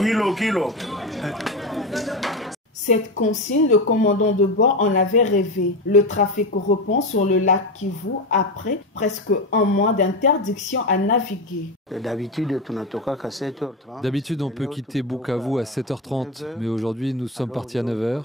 Kilo. Cette consigne, le commandant de bord en avait rêvé. Le trafic reprend sur le lac Kivu après presque un mois d'interdiction à naviguer. D'habitude, on peut quitter Bukavu à 7h30, mais aujourd'hui, nous sommes partis à 9h.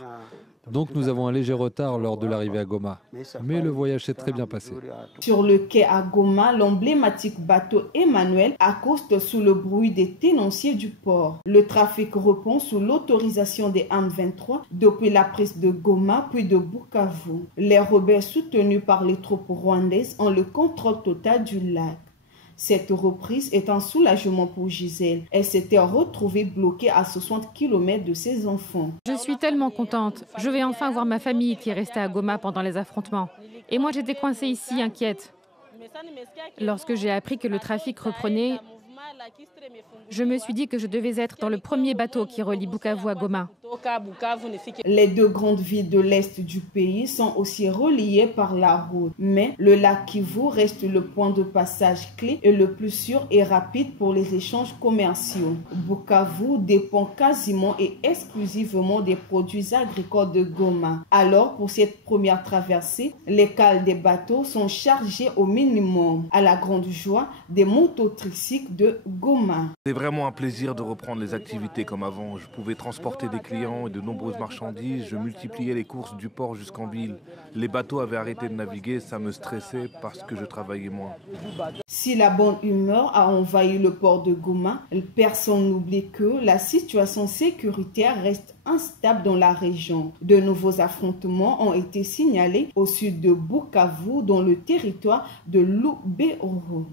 Donc nous avons un léger retard lors de l'arrivée à Goma. Mais le voyage s'est très bien passé. Sur le quai à Goma, l'emblématique bateau Emmanuel accoste sous le bruit des tenanciers du port. Le trafic reprend sous l'autorisation des M23 depuis la prise de Goma puis de Bukavu. Les rebelles soutenus par les troupes rwandaises ont le contrôle total du lac. Cette reprise est un soulagement pour Gisèle. Elle s'était retrouvée bloquée à 60 km de ses enfants. Je suis tellement contente. Je vais enfin voir ma famille qui est restée à Goma pendant les affrontements. Et moi, j'étais coincée ici, inquiète. Lorsque j'ai appris que le trafic reprenait, je me suis dit que je devais être dans le premier bateau qui relie Bukavu à Goma. Les deux grandes villes de l'est du pays sont aussi reliées par la route. Mais le lac Kivu reste le point de passage clé et le plus sûr et rapide pour les échanges commerciaux. Bukavu dépend quasiment et exclusivement des produits agricoles de Goma. Alors, pour cette première traversée, les cales des bateaux sont chargées au minimum, à la grande joie des mototricycles de Goma. C'est vraiment un plaisir de reprendre les activités comme avant. Je pouvais transporter des clients et de nombreuses marchandises. Je multipliais les courses du port jusqu'en ville. Les bateaux avaient arrêté de naviguer, ça me stressait parce que je travaillais moins. Si la bonne humeur a envahi le port de Goma, personne n'oublie que la situation sécuritaire reste instable dans la région. De nouveaux affrontements ont été signalés au sud de Bukavu, dans le territoire de Lubero.